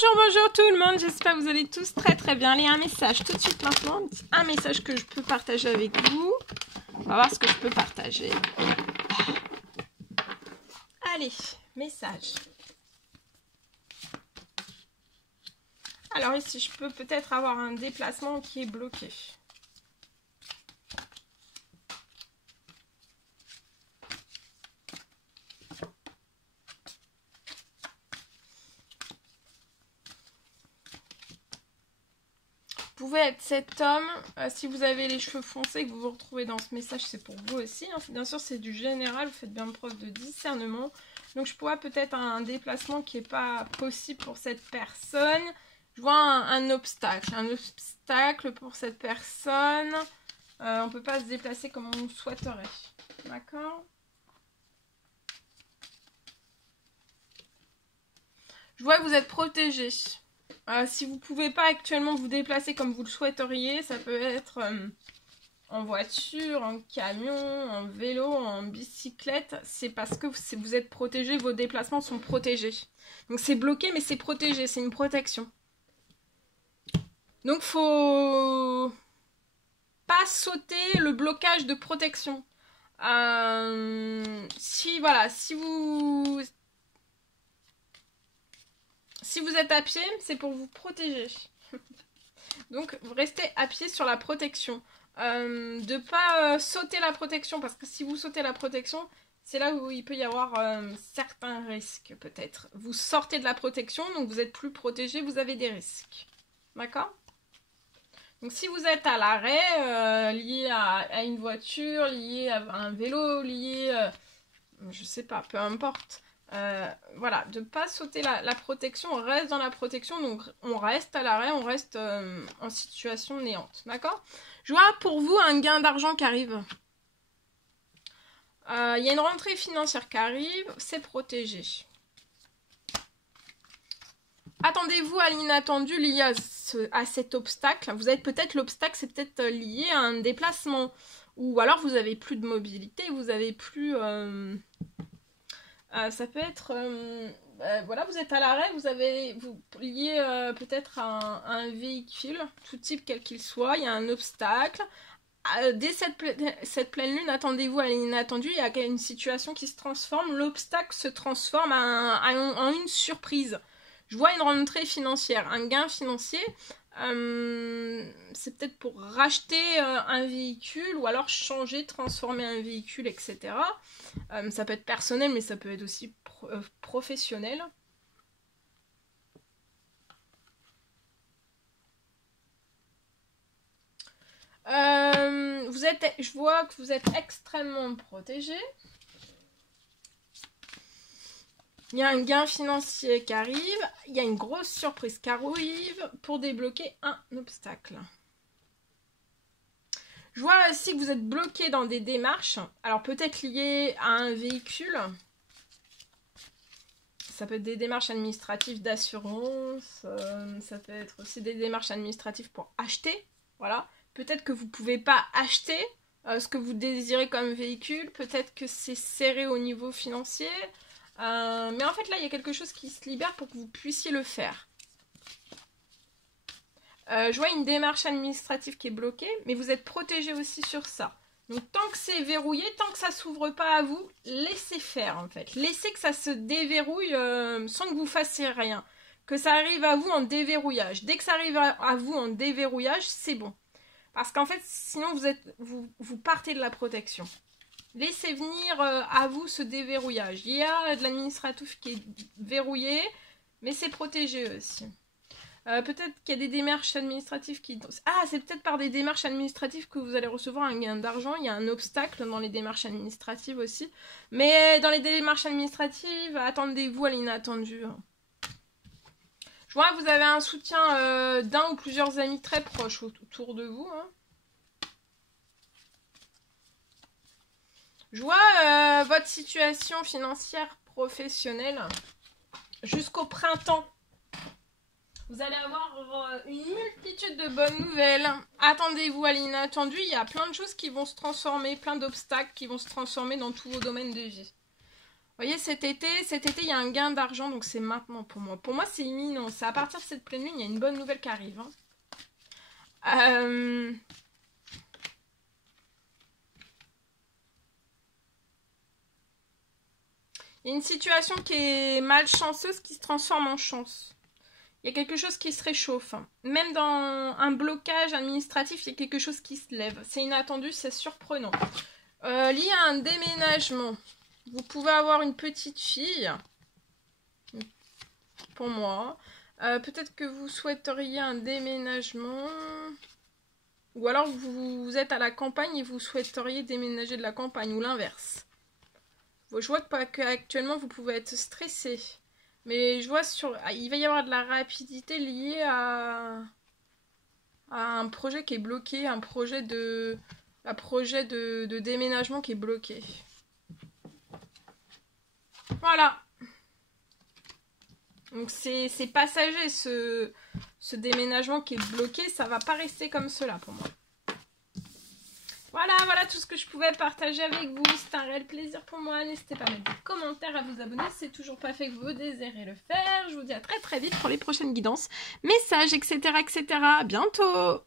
Bonjour, bonjour tout le monde, j'espère que vous allez tous très bien. Allez, un message tout de suite maintenant, un message que je peux partager avec vous. On va voir ce que je peux partager. Allez, message. Alors ici, je peux peut-être avoir un déplacement qui est bloqué. Vous pouvez être cet homme, si vous avez les cheveux foncés, que vous vous retrouvez dans ce message, c'est pour vous aussi. Hein. Bien sûr, c'est du général, vous faites bien preuve de discernement. Donc, je vois peut-être un déplacement qui n'est pas possible pour cette personne. Je vois un obstacle pour cette personne. On ne peut pas se déplacer comme on souhaiterait. D'accord ? Je vois que vous êtes protégé. Si vous ne pouvez pas actuellement vous déplacer comme vous le souhaiteriez, ça peut être en voiture, en camion, en vélo, en bicyclette. C'est parce que vous êtes protégé, vos déplacements sont protégés. Donc c'est bloqué mais c'est protégé, c'est une protection. Donc faut pas sauter le blocage de protection. Si vous êtes à pied, c'est pour vous protéger. Donc, restez à pied sur la protection. De ne pas sauter la protection, parce que si vous sautez la protection, c'est là où il peut y avoir certains risques, peut-être. Vous sortez de la protection, donc vous êtes plus protégé, vous avez des risques. D'accord ? Donc, si vous êtes à l'arrêt, lié à une voiture, lié à un vélo, lié... je sais pas, peu importe... voilà, de ne pas sauter la protection, on reste dans la protection, donc on reste à l'arrêt, on reste en situation néante, d'accord ? Je vois pour vous un gain d'argent qui arrive. Il y a une rentrée financière qui arrive, c'est protégé. Attendez-vous à l'inattendu lié à cet obstacle. Vous avez peut-être l'obstacle, c'est peut-être lié à un déplacement, ou alors vous avez plus de mobilité, vous avez plus... ça peut être, voilà, vous êtes à l'arrêt, vous lié peut-être à un véhicule, tout type quel qu'il soit, il y a un obstacle. Dès cette pleine lune, attendez-vous à l'inattendu, il y a une situation qui se transforme, l'obstacle se transforme en une surprise. Je vois une rentrée financière, un gain financier. C'est peut-être pour racheter un véhicule ou alors changer, transformer un véhicule, etc. Ça peut être personnel, mais ça peut être aussi professionnel. Je vois que vous êtes extrêmement protégé. Il y a un gain financier qui arrive. Il y a une grosse surprise qui arrive pour débloquer un obstacle. Je vois aussi que vous êtes bloqué dans des démarches. Alors peut-être lié à un véhicule. Ça peut être des démarches administratives d'assurance. Ça peut être aussi des démarches administratives pour acheter. Voilà. Peut-être que vous ne pouvez pas acheter ce que vous désirez comme véhicule. Peut-être que c'est serré au niveau financier. Mais en fait là il y a quelque chose qui se libère pour que vous puissiez le faire. Je vois une démarche administrative qui est bloquée, mais vous êtes protégé aussi sur ça. Donc tant que c'est verrouillé, tant que ça s'ouvre pas à vous, laissez faire en fait. Laissez que ça se déverrouille sans que vous fassiez rien. Que ça arrive à vous en déverrouillage. Dès que ça arrive à vous en déverrouillage, c'est bon. Parce qu'en fait, sinon vous partez de la protection. Laissez venir à vous ce déverrouillage. Il y a de l'administratif qui est verrouillé, mais c'est protégé aussi. Peut-être qu'il y a des démarches administratives qui... Ah, c'est peut-être par des démarches administratives que vous allez recevoir un gain d'argent. Il y a un obstacle dans les démarches administratives aussi. Mais dans les démarches administratives, attendez-vous à l'inattendu. Je vois que vous avez un soutien d'un ou plusieurs amis très proches autour de vous. Hein. Je vois votre situation financière professionnelle jusqu'au printemps. Vous allez avoir une multitude de bonnes nouvelles. Attendez-vous à l'inattendu. Il y a plein de choses qui vont se transformer, plein d'obstacles qui vont se transformer dans tous vos domaines de vie. voyez, cet été, il y a un gain d'argent, donc c'est maintenant pour moi. Pour moi, c'est imminent. C'est à partir de cette pleine lune, il y a une bonne nouvelle qui arrive. Hein. Il y a une situation qui est malchanceuse qui se transforme en chance. Il y a quelque chose qui se réchauffe. Même dans un administratif, il y a quelque chose qui se lève. C'est inattendu, c'est surprenant. Lié à un déménagement. Vous pouvez avoir une petite fille. Pour moi. Peut-être que vous souhaiteriez un déménagement. Ou alors vous êtes à la campagne et vous souhaiteriez déménager de la campagne. Ou l'inverse. Je vois qu'actuellement vous pouvez être stressé. Mais je vois il va y avoir de la rapidité liée à un projet qui est bloqué, un projet de déménagement qui est bloqué. Voilà. Donc c'est passager ce déménagement qui est bloqué, ça va pas rester comme cela pour moi. Voilà tout ce que je pouvais partager avec vous. C'est un réel plaisir pour moi. N'hésitez pas à mettre des commentaires, à vous abonner si c'est toujours pas fait que vous désirez le faire. Je vous dis à très très vite pour les prochaines guidances, messages, etc. À bientôt!